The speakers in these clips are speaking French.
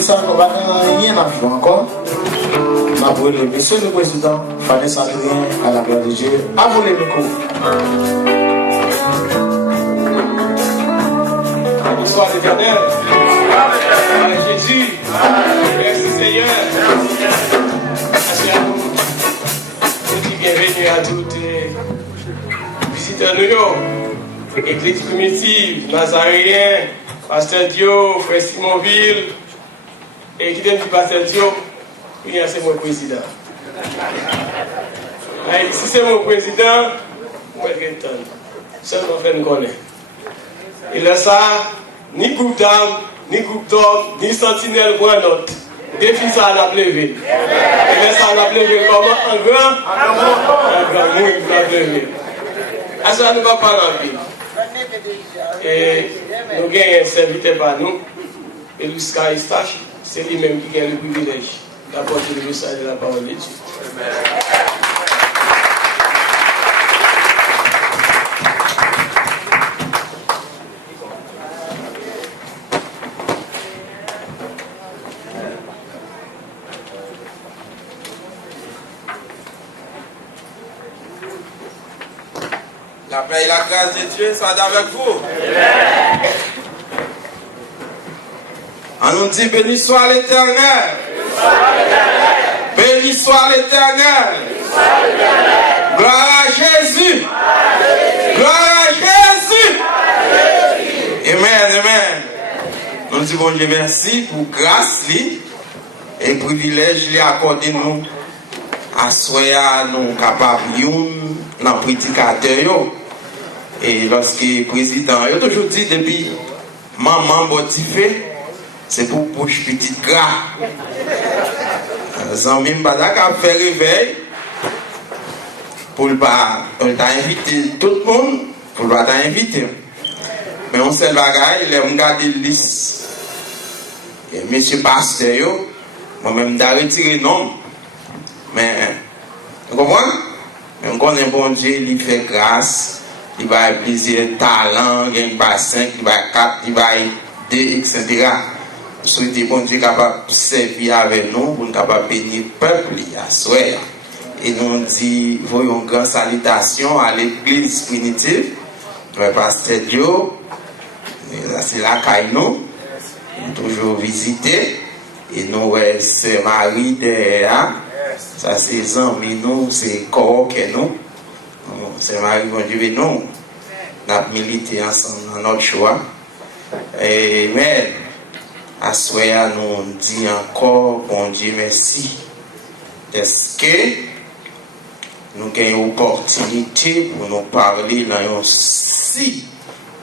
Ça, on va rien à vivre encore. Monsieur le Président, Vanessa Adrien, à la gloire de Dieu, à vous les micros. Bonsoir l'Éternel. Jésus. Merci Seigneur. Merci à vous. Je dis bienvenue à toutes les visiteurs de nous. Église primitive, Nazaréen, Pasteur Dio, Frère Simonville. Et qui dit Pasteur Dio, oui, c'est mon président. Si c'est mon président, moi je vais t'entendre. Seulement faire nous connaître. Et là, ça, ni groupe d'âme, ni groupe d'hommes, ni sentinelle pour un autre. Défi ça, on a levé. Et là, ça, on a levé comment? Un grand? Un grand, oui, on a levé. À ça, nous ne va pas en ville. Et nous avons un serviteur par nous, et Louis Eustache, c'est lui-même qui a le privilège d'apporter le message de la parole de Dieu. La paix et la grâce de Dieu soient avec vous. On nous dit béni soit l'Éternel. Béni soit l'Éternel. Gloire à Jésus. Gloire à Jésus. Amen, amen. Nous disons bon Dieu merci pour grâce et privilège lui accordé nous à soya nous capables dans prédicateur. Et lorsque le président, il a toujours dit depuis maman motivée, c'est pour bouche petite gras. Zami Mbadak a fait réveil pour inviter tout le monde, pour t'inviter. Mais on sait le bagage, il a regardé la liste. Et monsieur Pasteur, moi-même, j'ai retiré le nom. Mais, vous comprenez? Mais on connaît bon Dieu, il fait grâce. Il va avoir plusieurs talents, il va 5, il va 4, il va 2, etc. Nous souhaitons bon Dieu capable de servir avec nous pour nous capable bénir le peuple à soi. Et nous disons, voyons une grande salutation à l'église primitive, le pasteur Dio, c'est la caille nous, toujours visiter. Et nous, c'est Marie derrière, ça c'est amis nous, c'est corps que nous. C'est Marie, bon Dieu, nous avons milité ensemble dans notre choix. Mais, à soi, nous disons encore, bon Dieu, merci. Est-ce que nous avons une opportunité pour nous parler dans un si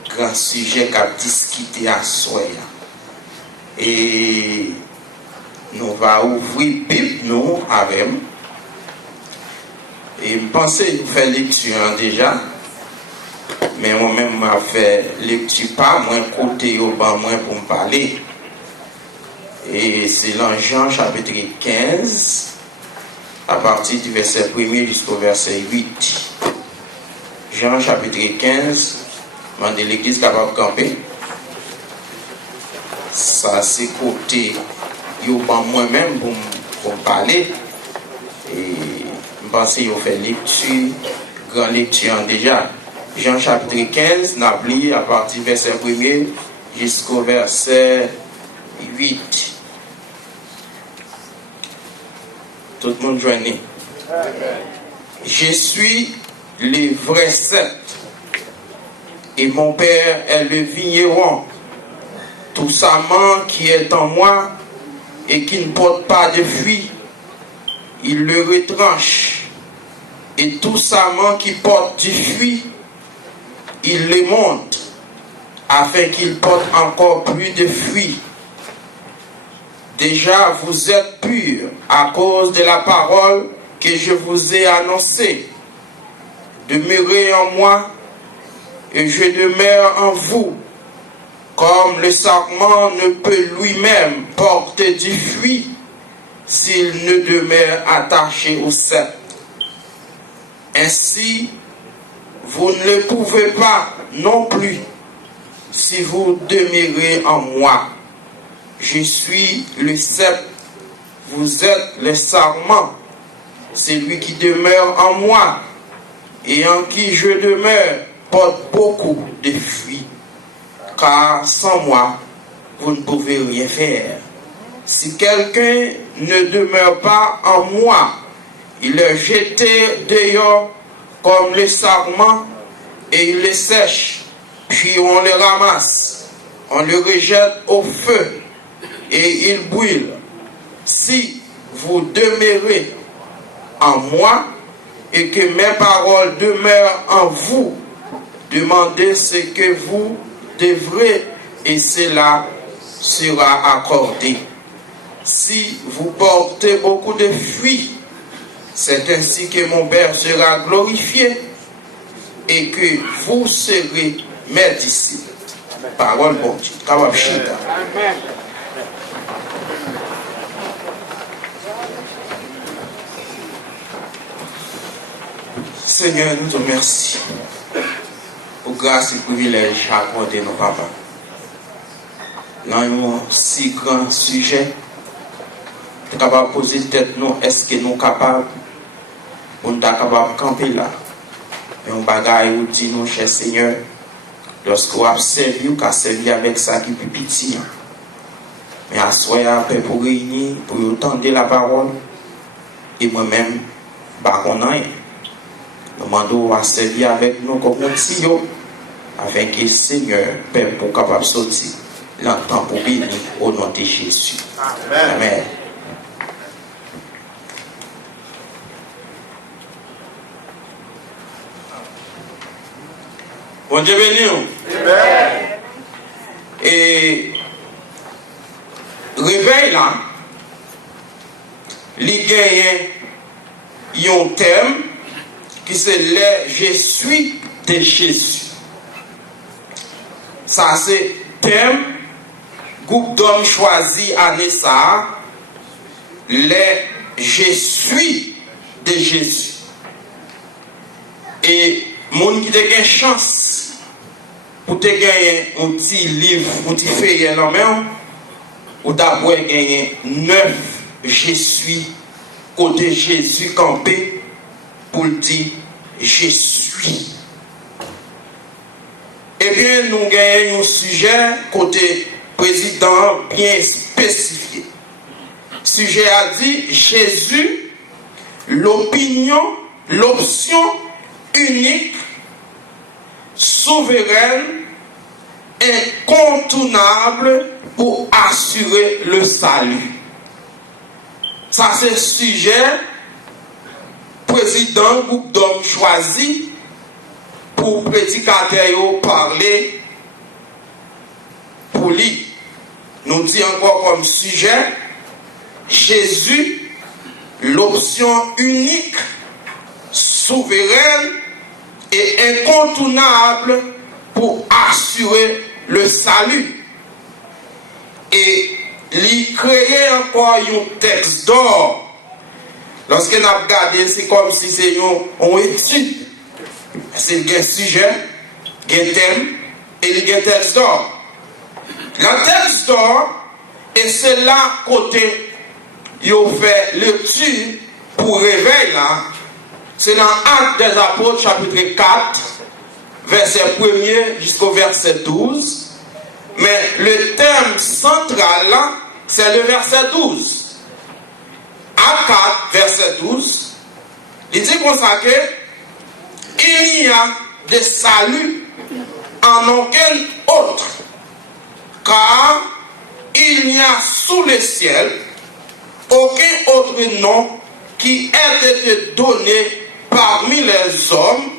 grand sujet qu'a discuté à soi? Et nous allons ouvrir la Bible, nous, avec nous. Et je pensais nous faire lecture déjà, mais moi-même je fait lecture pas, moi côté au banc, moi pour me parler. Et c'est dans Jean chapitre 15, à partir du verset 1er jusqu'au verset 8. Jean chapitre 15, demande l'église capable de camper. Ça c'est côté au banc moi-même pour me parler. Et je pense qu'il fait lecture, grande lecture déjà. Jean chapitre 15, n'a à partir du verset 1er jusqu'au verset 8. Tout le monde joignez. Je suis le vrai cep et mon père est le vigneron. Tout sarment qui est en moi et qui ne porte pas de fruits, il le retranche. Et tout sarment qui porte du fruit, il le monte, afin qu'il porte encore plus de fruits. Déjà, vous êtes purs à cause de la parole que je vous ai annoncée. Demeurez en moi, et je demeure en vous. Comme le sarment ne peut lui-même porter du fruit s'il ne demeure attaché au cep. Ainsi, vous ne le pouvez pas non plus si vous demeurez en moi. je suis le cep, vous êtes les sarments. Celui qui demeure en moi et en qui je demeure porte beaucoup de fruits, car sans moi, vous ne pouvez rien faire. Si quelqu'un ne demeure pas en moi, il est jeté dehors comme le sarment et il les sèche, puis on les ramasse, on le rejette au feu et il brûle. Si vous demeurez en moi et que mes paroles demeurent en vous, demandez ce que vous devrez et cela sera accordé. Si vous portez beaucoup de fruits, c'est ainsi que mon Père sera glorifié et que vous serez mes disciples. Parole bon Dieu. Amen. Seigneur, nous te remercions pour grâce et privilège accordé nos papas. Dans un si grand sujet, nous sommes capables de poser tête nous, est-ce que nous sommes capables pour nous capables de camper là? Mais on bagaille ou dit nous, cher Seigneur, lorsque vous avez servi, vous avez servi avec ça qui est plus petit. Mais à soi, après pour réunir, pour entendre la parole, et moi-même, je ne sais pas. Nous demandons à servir avec nous comme un petit afin que le Seigneur, Père, pour capable de sortir l'entend pour bénir au nom de Jésus. Amen. Amen. Bon Dieu béni. Amen. Et réveil là, il y a un thème qui c'est le je suis de Jésus. Ça c'est thème groupe d'hommes choisi à Nessa, le je suis de Jésus. Et mon qui a une chance pour te gagner un petit livre, un petit feuillet en main, ou d'abord gagner 9 je suis côté Jésus campé. Pour dire je suis. Eh bien, nous gagnons un sujet côté président bien spécifié. Sujet a dit Jésus, l'option unique, souveraine, incontournable pour assurer le salut. Ça c'est le sujet président groupe d'hommes choisi pour prédicateur parler pour lui. Nous dit encore comme sujet Jésus, l'option unique, souveraine et incontournable pour assurer le salut. Et lui créer encore un texte d'or. Lorsque nous avons regardé, c'est comme si c'est une étude. C'est un sujet, un thème, et un texte d'or. Le texte d'or, et c'est là côté, il fait l'étude pour réveil là. C'est dans Actes des Apôtres, chapitre 4, verset 1er jusqu'au verset 12. Mais le thème central là, c'est le verset 12. À 4, verset 12, il dit comme ça que il n'y a de salut en aucun autre, car il n'y a sous le ciel aucun autre nom qui ait été donné parmi les hommes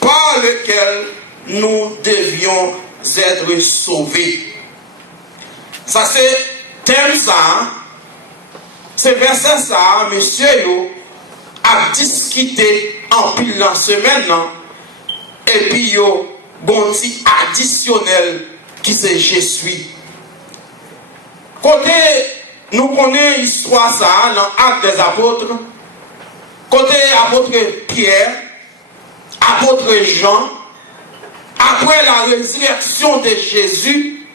par lequel nous devions être sauvés. Ça c'est thème ça. Ce verset ça, monsieur a discuté en pile la semaine et puis bon petit additionnel qui c'est je suis. Côté nous connaissons l'histoire ça dans Actes des Apôtres. Côté apôtre Pierre, apôtre Jean, après la résurrection de Jésus,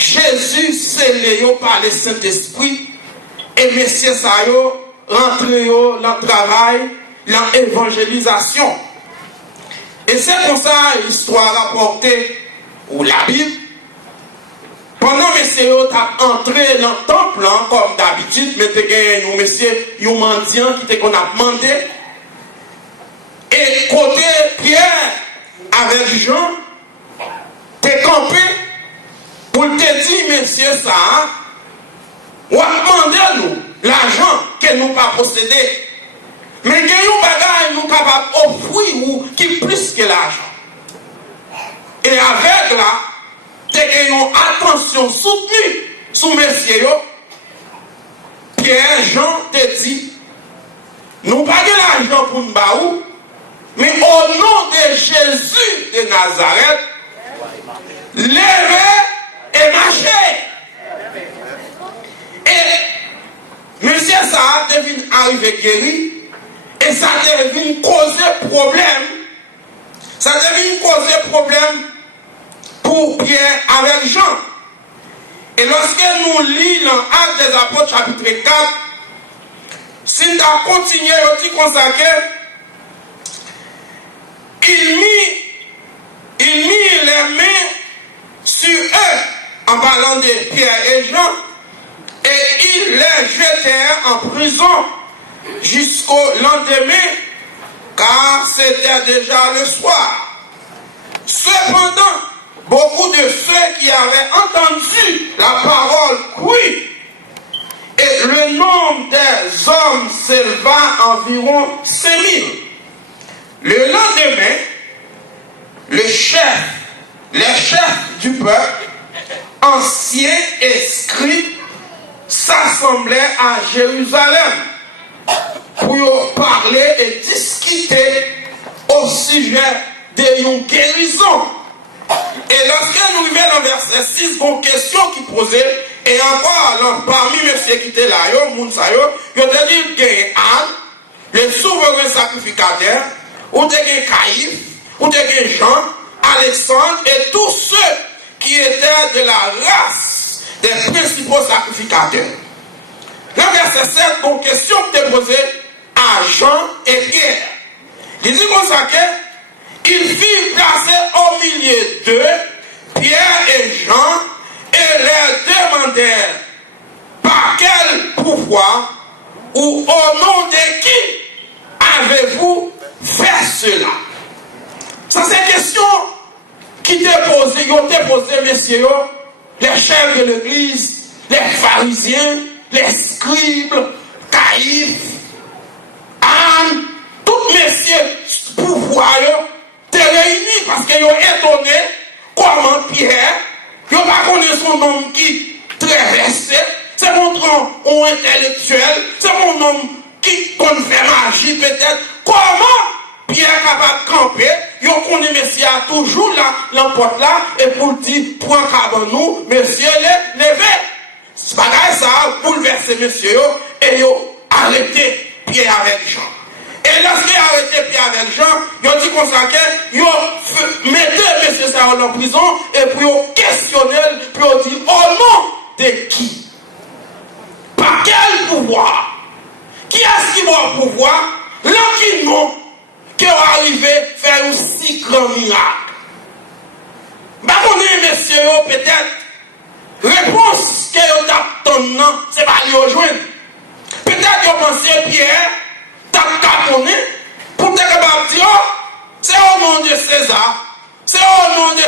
Jésus scellé par le Saint-Esprit et messieurs ça rentre dans le travail, dans l'évangélisation. Et c'est comme ça l'histoire rapportée ou la Bible. Pendant que messieurs ont entré dans le temple, comme d'habitude, mais il y a un monsieur, un mendiant qui qu'on a demandé. Et côté Pierre avec Jean, t'es campé pour te dire, messieurs, ça, ou a demandé à nous l'argent que nous pas posséder. Mais il y a un bagage nous capable d'offrir ou qui plus que l'argent. Et avec là, t'es une attention soutenue sous messieurs. Pierre, Jean te dit, nous pas de l'argent pour nous baou, mais au nom de Jésus de Nazareth, levez et marchez. Et monsieur ça devine arriver guéri et ça devine causer problème. Ça devine causer problème pour Pierre avec Jean. Et lorsque nous lisons dans Actes des Apôtres chapitre 4, si nous continuons à consacrer, il mit les mains sur eux en parlant de Pierre et Jean et il les jetèrent en prison jusqu'au lendemain car c'était déjà le soir. Cependant, beaucoup de ceux qui avaient entendu la parole crurent et le nombre des hommes s'éleva environ 5000. Le lendemain, les chefs du peuple, anciens et scribes, s'assemblaient à Jérusalem pour parler et discuter au sujet d'une guérison. Et lorsque nous arrivons dans verset 6, une question qui posait, et encore parmi messieurs qui étaient là, ils ont dit qu'il y a Anne, le souverain sacrificateur, ou de Caïphe, ou de Jean, Alexandre et tous ceux qui étaient de la race des principaux sacrificateurs. Le verset 7, une question qui est posée à Jean et Pierre. Il dit comme ça qu'il fit placer au milieu d'eux Pierre et Jean et leur demandèrent par quel pouvoir ou au nom de qui avez-vous fait cela? Ça c'est une question qui t'est posée, messieurs, les chefs de l'église, les pharisiens, les scribes, Caïphe, Anne, tous messieurs pouvoirs te réunis parce qu'ils ont étonné comment Pierre, ils n'ont pas connu son nom qui très resté, c'est mon nom intellectuel, c'est mon nom qui compte faire magie peut-être. Comment Pierre est capable de camper, ils ont connu messieurs toujours là, l'emporte là, et pour dire, point cabane nous, messieurs, levez. C'est pas grave ça, bouleverser messieurs, et ils ont arrêté Pierre avec Jean. Et lorsqu'ils ont arrêté Pierre avec Jean, ils ont dit qu'on s'inquiète, ils ont mis messieurs ça en prison, et puis ils ont questionné, puis ils ont dit, au nom de qui? Par quel pouvoir? Qui est-ce qui va au pouvoir? Là qui non, qui est arrivé à faire un si grand miracle. Bah, on est, messieurs, peut-être, réponse que vous avez, c'est pas lui rejoindre. Peut-être que vous pensez, Pierre, t'as caponné, pour te capable de dire, oh, c'est au nom de César, c'est au nom de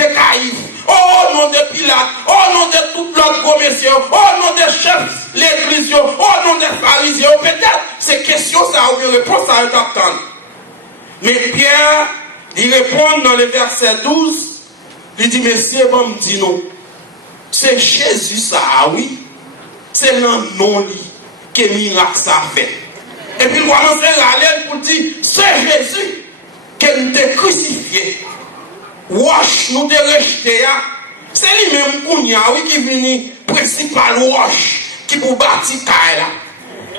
Caïphe, au nom de Pilate, au nom de tout l'autre gros messieurs, au nom des chefs, l'église, au nom des pharisiens, peut-être, ces questions, ça a une réponse à attendre. Mais Pierre, il répond dans le verset 12, il dit, messieurs, bon, me dit non. C'est Jésus, ça, oui. C'est le nom que miracle ça fait. Et puis, il commence à aller pour dire, c'est Jésus qui nous a crucifié. Wash nous de rejeté. C'est lui-même qui vient principal wash qui pour bâtir là.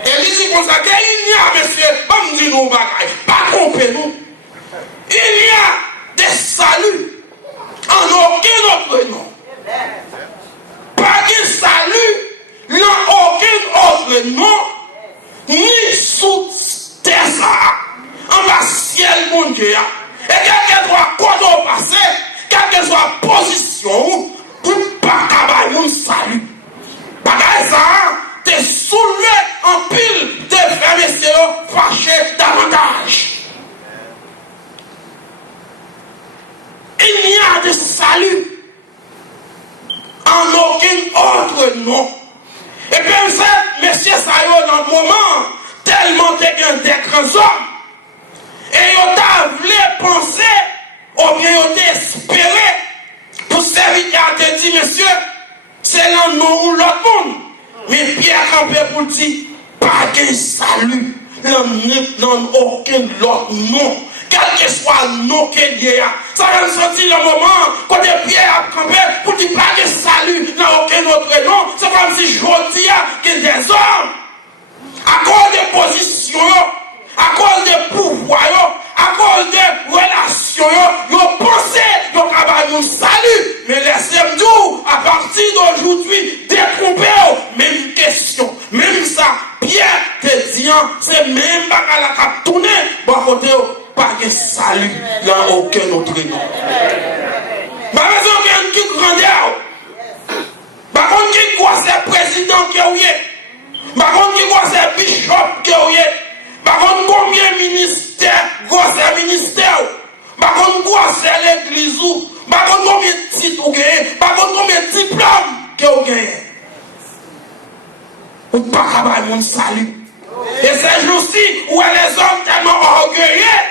Et il dit comme ça, il y a, monsieur, pas me dire nous, pas tromper nous. Il y a des saluts En aucun autre nom. Pas de salut dans aucun autre nom, ni sous terre, en bas ciel, mon Dieu. Et quel que soit quoi au passé, quelle que soit position, pour pas qu'abailler mon salut. Bagay ça, t'es soulevé en pile, t'es fait messieurs fâché davantage. Il n'y a de salut en aucun autre nom. Et puis, vous savez, messieurs, ça y est, dans le moment, tellement des grands hommes, et ils ont voulu penser, ou bien ils ont espéré, pour servir à te dire, messieurs, c'est l'un nom ou l'autre monde. Mais Pierre campé pour dire, pas de salut, dans aucun autre nom. Quel que soit le nom qu'il y a, ça va me sentir le moment quand Pierre a campé pour dire pas de salut dans aucun autre nom. C'est comme si je dis qu'il y a des hommes, à cause des positions, à cause des pouvoirs, à cause des relations, ils ont pensé qu'ils avaient un salut. Mais laissez-moi dire, à partir d'aujourd'hui, découpez, même question, même ça, Pierre te dit, c'est même pas qu'à la cap tourner, bon côté, pas de salut dans aucun autre nom. Par exemple, qui grandeur, par contre, qui quoi c'est président qui est, par contre, qui quoi c'est bishop qui est, par contre, combien de ministères, quoi c'est ministère, par contre, quoi c'est l'église, par contre, combien de titres vous gagnez, par contre, combien de diplômes que vous gagnez. Vous ne pouvez pas avoir mon salut. Et ces jours-ci, où les hommes tellement orgueilleux,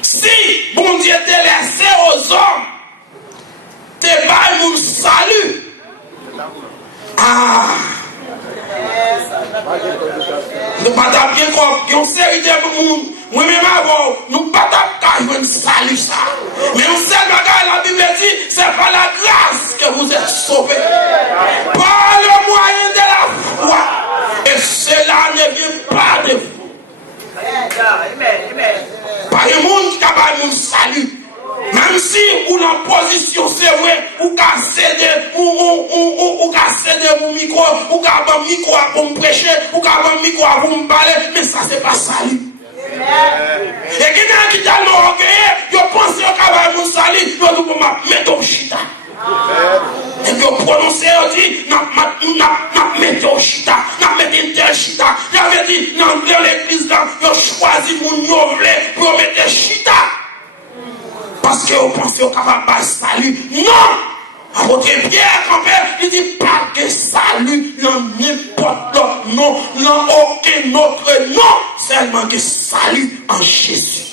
si bon Dieu te laissé aux hommes, te pas mon salut. Ah! Nous ne pouvons pas bien comme une série de monde. Moi-même avant, nous ne pouvons pas un salut ça. Mais on sait que la Bible dit, c'est par la grâce que vous êtes sauvés. Par le moyen de la foi. Et cela ne vient pas de vous. Pas le monde qui a pas un salut. Même si ou en position c'est vrai, ou qu'à céder, ou qu'à céder mon micro, ou qu'à avoir micro pour me prêcher, ou qu'à avoir micro pour me parler, mais ça c'est pas salut. Et quelqu'un qui t'a orgueilleux, il pense qu'il a mon salut, il doit me mettre au chita. Et puis il prononce, il dit, n'a mettre au chita, n'a mettre une telle chita. Il avait dit, dans l'église, il a choisi mon nouvel pour mettre chita. Parce que vous pensez au capable de salut. Non! Apôtre Pierre, il dit pas de salut dans n'importe l'autre nom, dans aucun autre nom, seulement de salut en Jésus.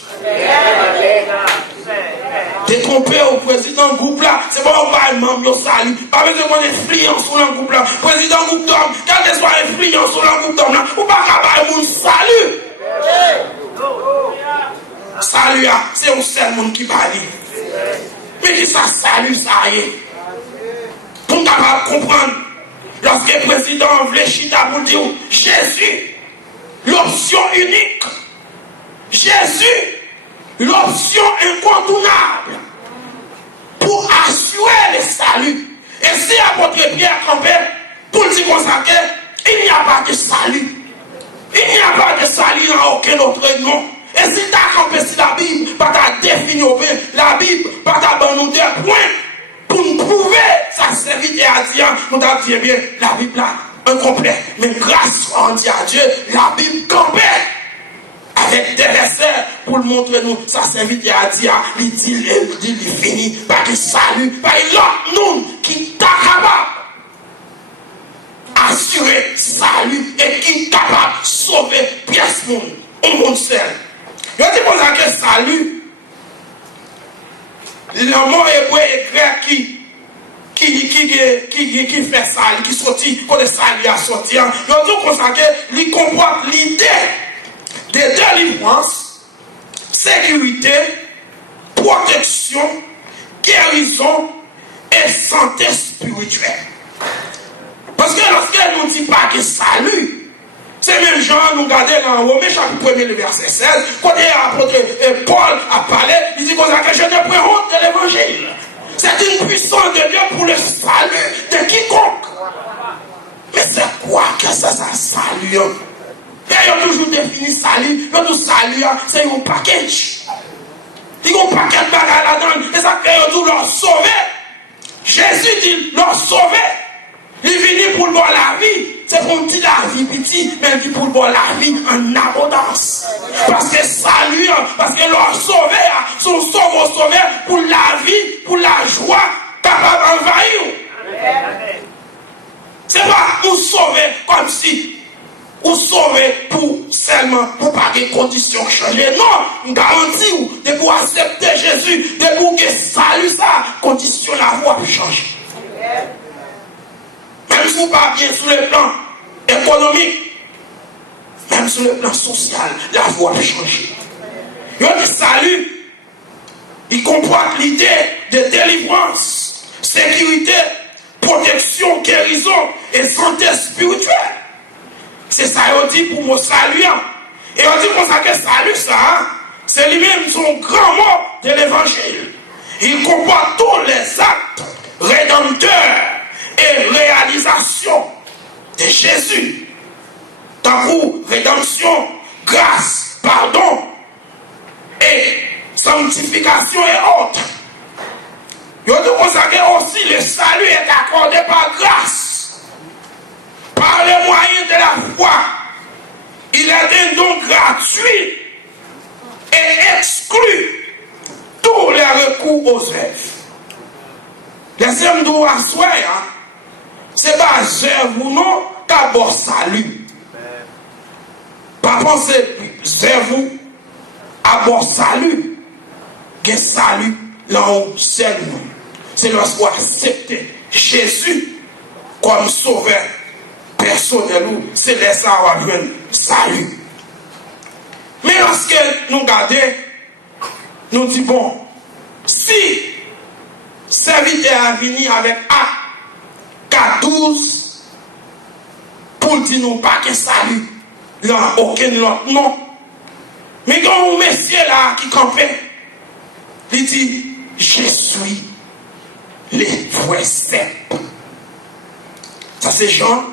T'es trompé au président groupe là, c'est pas au parlement, au salut. Pas besoin qu'on influence sur le groupe là. Président groupe d'hommes, quelle que soit l'influence sur le groupe d'hommes là, ou pas capable de salut. Salut, c'est un seul monde qui parle. Mais qui ça salue, ça y est. Pour nous comprendre, lorsque le président voulait chita pour dire Jésus, l'option unique. Jésus, l'option incontournable pour assurer le salut. Et si apôtre Pierre campait pour dire comme ça, il n'y a pas de salut. Il n'y a pas de salut dans aucun autre nom. Et si tu as campé sur la Bible, pas ta définir la Bible, pas ta bonne des points pour nous prouver sa serviteur à Dieu, nous t'as dit bien, la Bible là, incomplet. Mais grâce à Dieu, la Bible campée avec des versets pour montrer nous sa serviteur à Dieu, il dit, il finit, pas de salut, pas l'autre nous qui t'a capable assurer salut et qui est capable de sauver pièce monde, au monde seul. Je te pose la question salut. Le mot hébreu et grec qui fait salut, qui sortit, quand le salut a sorti, je te consacre, il comporte l'idée de délivrance, sécurité, protection, guérison et santé spirituelle. Parce que lorsqu'elle ne dit pas que salut, c'est même genre nous regardons dans Romains chapitre 1er, le verset 16, quand l'apôtre Paul a parlé, il dit comme ça que je ne prends honte de l'évangile. C'est une puissance de Dieu pour le salut de quiconque. Mais c'est quoi que ça salue? Et ils ont toujours défini salut. Quand nous salut, c'est un package. Ils ont un paquet de bagages là-dedans. Et ça crée tout leur sauver. Jésus dit leur sauver. Il est venu pour voir la vie. C'est pour dire la vie petit, mais il dit pour voir la vie en abondance. Parce que salut, parce que leur sauver, son sauver pour la vie, pour la joie, capable d'envahir. C'est pas nous sauver comme si nous sauver pour seulement pour pas que les conditions changent. Non, nous garantissons de pour accepter Jésus, de pour que salut ça, condition la voie peut changer. Même si vous pas bien sur le plan économique, même sur le plan social, la voie peut changer. Il y a des salut, il comporte l'idée de délivrance, sécurité, protection, guérison et santé spirituelle. C'est ça qu'on dit pour mon salut. Et on dit pour ça que salut, ça, c'est lui-même son grand mot de l'évangile. Il comporte tous les actes rédempteurs et réalisation de Jésus. Tant que rédemption, grâce, pardon et sanctification et autres. Il y a aussi le salut est accordé par grâce, par le moyen de la foi. Il est un don gratuit et exclut tous les recours aux œuvres. Deuxième droit à soi, c'est pas œuvre ou non, d'abord salut. Pas penser œuvre à bord salut. Que salut là où seulement. C'est lorsqu'on accepte Jésus comme sauveur personnel, c'est là ça on va jouer salut. Mais lorsque nous regardons, nous disons bon, si serviteur a venu avec A 12 pour dire nous pas que salut, là aucun autre non. Mais quand un monsieur là qui campait, il dit je suis les vrais sept. Ça c'est Jean,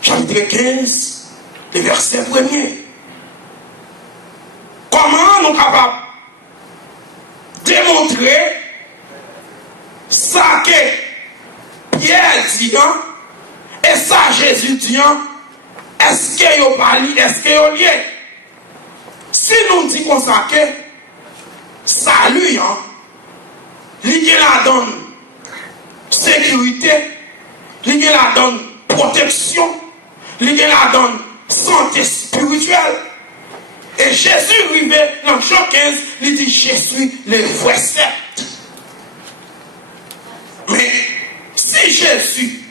chapitre 15, le verset 1er. Comment nous sommes capables de démontrer ça que Pierre dit et ça Jésus dit? Est-ce qu'il y a parlé, est-ce qu'il y a lié? Si nous disons comme ça que salut, il y a la donne sécurité, il y a la donne protection, il y a la donne santé spirituelle. Et Jésus arrivait dans Jean 15, il dit je suis le vrai sept. Mais si Jésus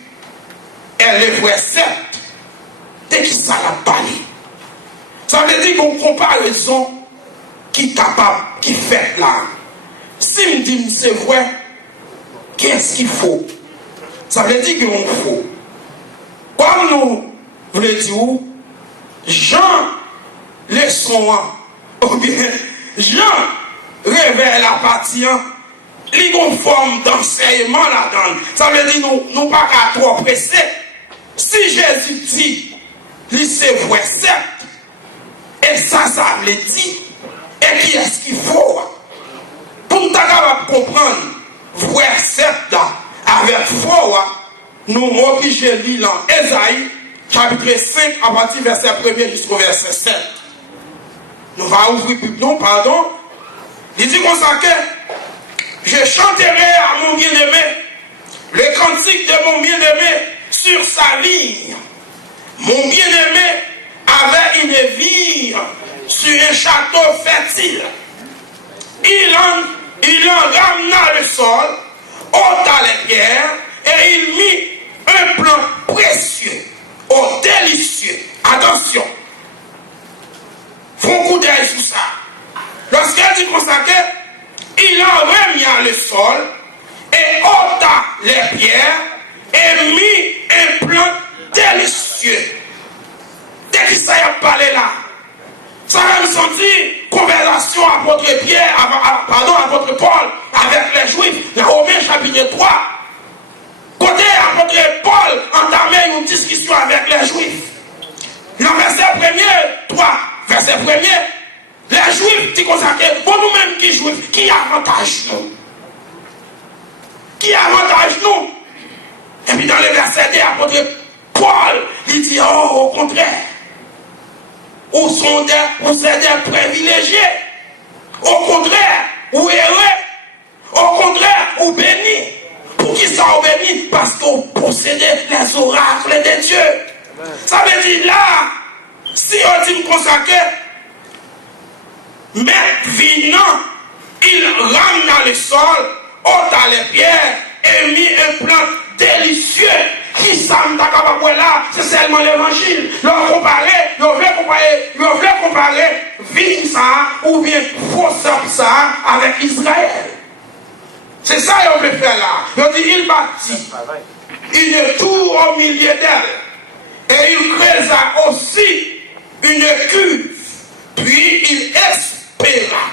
est le vrai sept, dès qu'il ça l'a parlé, ça veut dire qu'on comparaison qui est capable, qui fait là. Si me dit c'est vrai, qu'est-ce qu'il faut? Ça veut dire qu'on faut. Comme nous voulons dire, Jean les sons, ou bien Jean révèle la partie, il y a une forme d'enseignement là-dedans. Ça veut dire nous pas qu'à trop presser. Si Jésus dit, c'est vrai, certes, et ça veut dire, et qui est-ce qu'il faut? Pour nous comprendre, vrai, certes, avec foi, nous obligés de lire dans Ésaïe, chapitre 5, à partir du verset 1er jusqu'au verset 7. Nous allons ouvrir plus non, pardon. Il dit comme ça que je chanterai à mon bien-aimé le cantique de mon bien-aimé sur sa ligne. Mon bien-aimé avait une vigne sur un château fertile. Il en ramena le sol, ôta les pierres et il mit un plan précieux, délicieux. Attention, faut un coup d'œil sur ça. Lorsqu'elle dit comme ça, il en remia le sol et ôta les pierres et mit un plan délicieux. Dès une discussion avec les Juifs. Dans le verset 1er, 3, verset 1er, les Juifs disent comme ça que pour nous-mêmes qui Juifs, qui avantage nous? Qui avantage nous? Et puis dans le verset 2, l'apôtre Paul, il dit, oh, au contraire, vous êtes des privilégiés. Au contraire, vous heureux. Au contraire, vous bénis. Pour qui ça vous bénis? Parce que vous possédez les oracles de Dieu. Ça veut dire là, si on dit comme ça que, mais vinant, il rame dans le sol, ôte les pierres, et mit un plant délicieux. Qui ça m'a capable là? C'est seulement l'évangile. Leur comparer vie ça ou bien fausse ça avec Israël. C'est ça qu'on veut faire là. Il dit il bâtit une tour au milieu d'elle et il créa aussi une cuve. Puis il espéra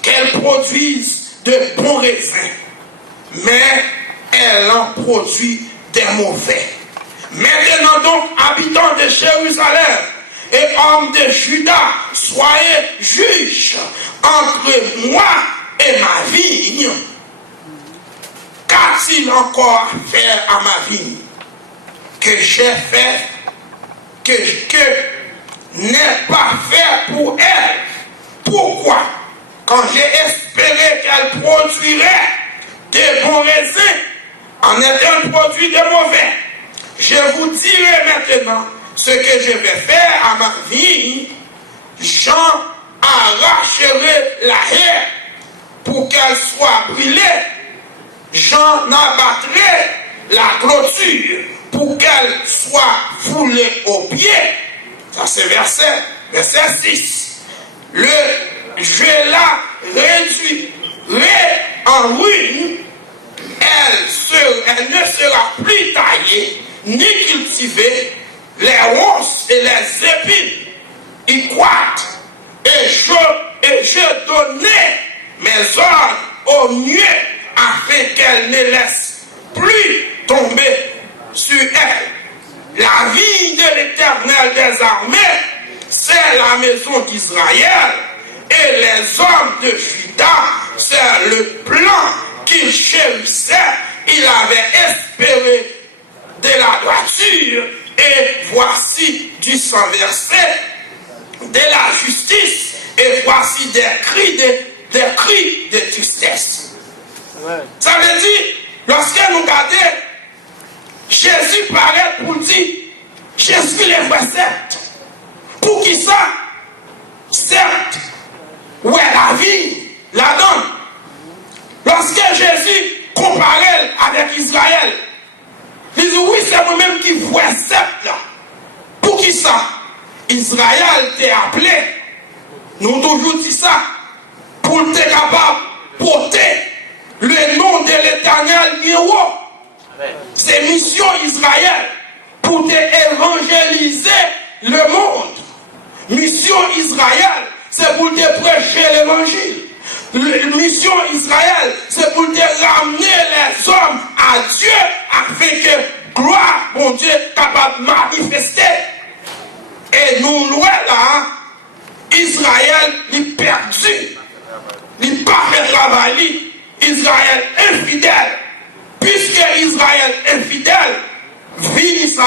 qu'elle produise de bons raisins. Mais elle en produit des mauvais. Maintenant donc, habitants de Jérusalem et hommes de Juda, soyez juges entre moi et ma vigne. Qu'a-t-il encore à faire à ma vigne que j'ai fait, que n'est pas fait pour elle? Pourquoi, quand j'ai espéré qu'elle produirait des bons raisins, en étant un produit de mauvais, je vous dirai maintenant ce que je vais faire à ma vigne. J'en arracherai la haie pour qu'elle soit brûlée. J'en abattrai la clôture pour qu'elle soit foulée aux pieds. Ça c'est verset 6. Je la réduirai en ruine. Elle ne sera plus taillée, ni cultivée, les ronces et les épines y croîtent. Et je donnais mes ordres au mieux afin qu'elle ne laisse plus tomber sur elle. La vie de l'Éternel des armées, c'est la maison d'Israël, et les hommes de Juda, c'est le plan qu'il chérissait. Il avait espéré de la droiture, et voici du sang versé, de la justice, et voici des cris de tristesse. Ouais. Ça veut dire, lorsque nous regardons, Jésus paraît pour dire, je suis le vrai certes. Pour qui ça? Certes, où est la vie, la donne. Lorsque Jésus comparait avec Israël, il dit oui, c'est moi-même qui vois certes là. Pour qui ça? Israël t'est appelé. Nous toujours dit ça. Pour être capable de porter le nom de l'Éternel bien haut. C'est mission Israël pour évangéliser le monde. Mission Israël, c'est pour te prêcher l'évangile. Mission Israël, c'est pour te ramener les hommes à Dieu afin que gloire, mon Dieu, capable de manifester. Et nous, loin là, Israël est perdu. Il n'a pas fait travail. Israël infidèle. Puisque Israël infidèle, vie ça,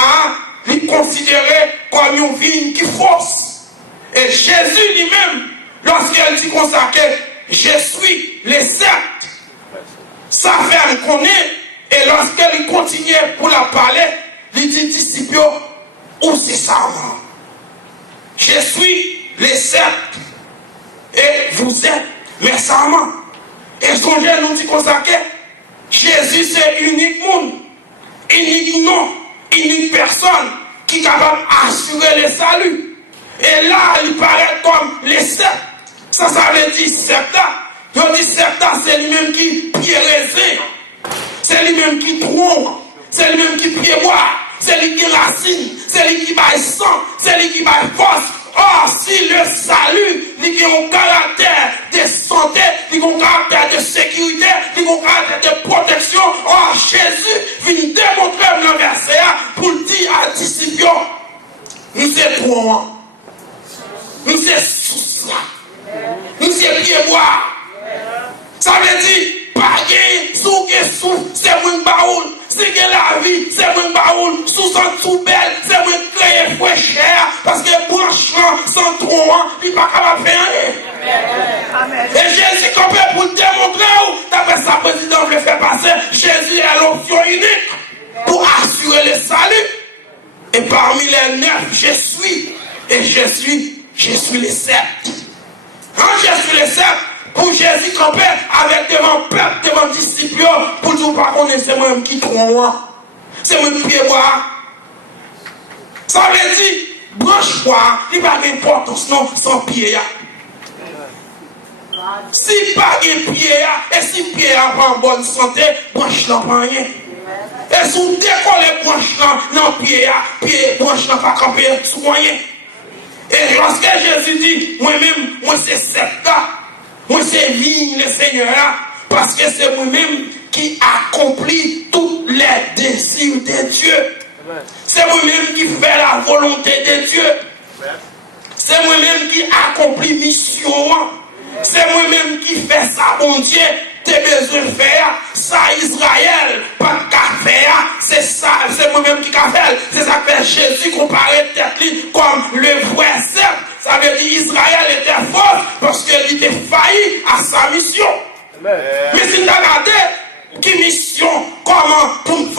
il est considéré comme une vie qui fausse. Et Jésus lui-même, lorsqu'il dit comme ça que je suis le sept, ça fait me connaît. Et lorsqu'il continue pour la parler, il dit disciple, où c'est ça? Je suis le sept et vous êtes mes serments. Et son Dieu nous dit comme ça que Jésus c'est unique monde, unique nom, unique personne qui est capable d'assurer le salut. Et là, il paraît comme les sept. Ça veut dire septa. Je dis septa, c'est lui-même qui pierre, c'est lui-même qui trompe, c'est lui-même qui pied-bois, c'est lui qui racine, c'est lui qui baille sang, c'est lui qui baille force. Or, si le salut, il a un caractère de santé, il a un caractère de sécurité, il a un caractère de protection, or Jésus vient démontrer dans le verset pour trop. Nous c'est sous ça. Nous c'est pied bois. Ça veut dire, pas sous c'est mon baoul. Si la vie, c'est mon baoul. Sous belle, c'est mon créé fraîcheur. Parce que branchement, sans trop, il n'est pas capable de faire rien. Et Jésus, qu'on peut pour le démontrer, d'après sa présidente, le fait passer, Jésus est l'option unique pour assurer le salut. Et parmi les 9, je suis. Et je suis les 7. Quand je suis les 7, pour Jésus camper avec devant peuple, devant disciples, pour ne pas connaître, c'est moi qui trompe. C'est moi qui pied bois. Ça veut dire, branche-toi, il n'y a pas d'importance non sans pied. Si pas de pied, et si pied n'a pas en bonne santé, branche n'a pas rien. Et si vous décollez branche dans pied, branche n'a pas camper soigné. Et lorsque Jésus dit, moi-même, moi c'est 7 ans. Moi, c'est ligne le Seigneur, parce que c'est moi-même qui accomplit tous les désirs de Dieu. C'est moi-même qui fait la volonté de Dieu. C'est moi-même qui accomplit mission. C'est moi-même qui fait ça, mon Dieu. T'es besoin de faire ça, Israël, pas qu'à faire. C'est ça, c'est moi-même qui a fait. C'est ça que Jésus comparé tête comme le vrai cerf. Ça veut dire Israël était fort parce qu'il était failli à sa mission. Amen. Mais si tu regardes qui mission, comment pour nous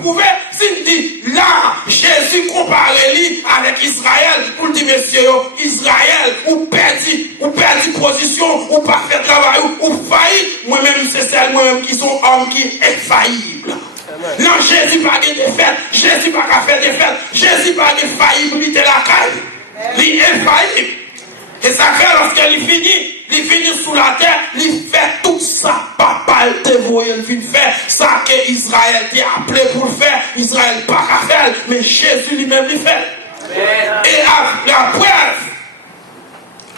prouver, si tu dis là, Jésus comparé lui avec Israël, pour dire monsieur, Israël, ou perdu position, ou pas fait travail, ou failli, moi-même c'est celle moi-même qui sont hommes qui est infaillible. Non, Jésus pas de défaite, Jésus pas qu'à faire défaite, Jésus pas de faillibilité la caille. Il est infaillible. Et ça fait lorsqu'il finit sous la terre, il fait tout ça. Papa, il te voit, il fait ça que Israël t'a appelé pour le faire. Israël pas qu'à faire, mais Jésus lui-même le fait. Et la preuve,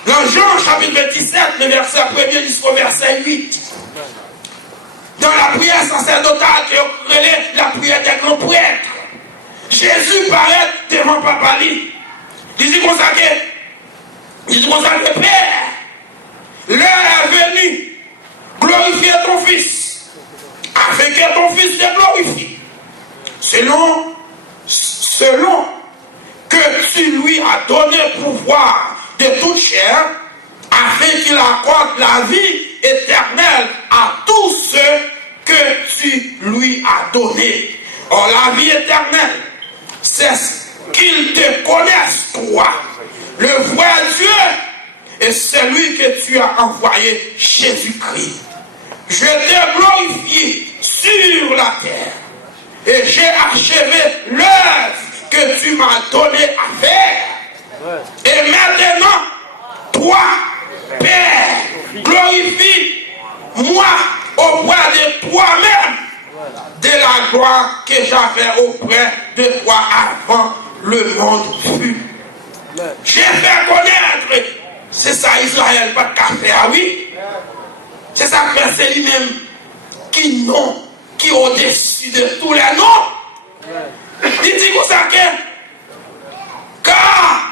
dans Jean chapitre 17, le verset 1er jusqu'au verset 8. Dans la prière sacerdotale, qui est la prière des grands prêtres, Jésus paraît devant Papa lui. Il dit comme ça que Père, l'heure est venue, glorifier ton Fils, afin que ton Fils te glorifie, selon que tu lui as donné pouvoir de toute chair, afin qu'il accorde la vie éternelle à tous ceux que tu lui as donnés. Or, la vie éternelle, c'est qu'ils te connaissent, toi, le vrai Dieu, et celui que tu as envoyé, Jésus-Christ. Je t'ai glorifié sur la terre, et j'ai achevé l'œuvre que tu m'as donné à faire. Et maintenant, toi, Père, glorifie-moi auprès de toi-même, de la gloire que j'avais auprès de toi avant le monde fut. J'ai fait connaître, c'est ça Israël, pas qu'à faire, oui. C'est ça que c'est lui-même qui est au-dessus de tous les noms. Il dit comme ça que, car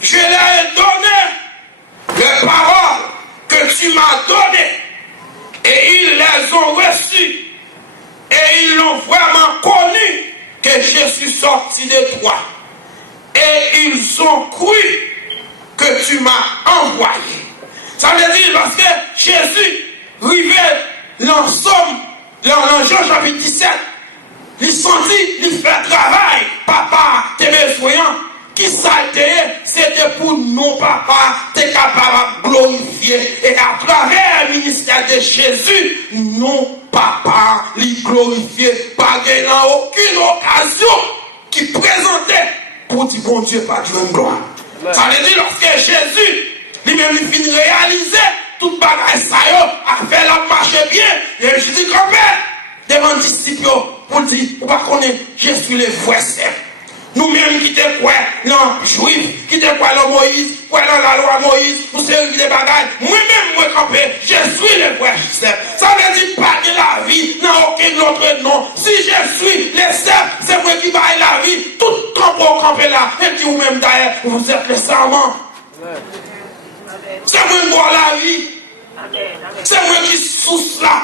je leur ai donné les paroles que tu m'as données, et ils les ont reçues, et ils l'ont vraiment connu que je suis sorti de toi. Et ils ont cru que tu m'as envoyé. Ça veut dire parce que Jésus rivait l'ensemble, dans Jean chapitre 17, il sentit, il fait travail, papa, t'es besoin, qui s'altérait, c'était pour nous, papa, t'es capable de glorifier. Et à travers le ministère de Jésus, nous, papa, les glorifier, pas gagnant aucune occasion qui présentait pour dire, bon Dieu, pas Dieu une gloire. Ça veut dire, lorsque Jésus, lui-même, il finit de réaliser, toute bagaille ça a fait la marche bien, et je dis, grand-père, devant les disciples, pour dire, vous ne connaissez pas, je suis le vrai serf. Nous-mêmes qui te quoi dans Juif, qui te quoi dans Moïse, quoi dans la loi Moïse, pour ceux qui des bagailles, moi-même, moi, campé, je suis le vrai chef. Ça veut dire pas de la vie, dans aucun autre nom. Si je suis le chef, c'est moi qui baille la vie, tout campo campé là, et qui vous-même d'ailleurs, vous êtes le serment. C'est moi qui bois la vie. C'est moi qui souffle là.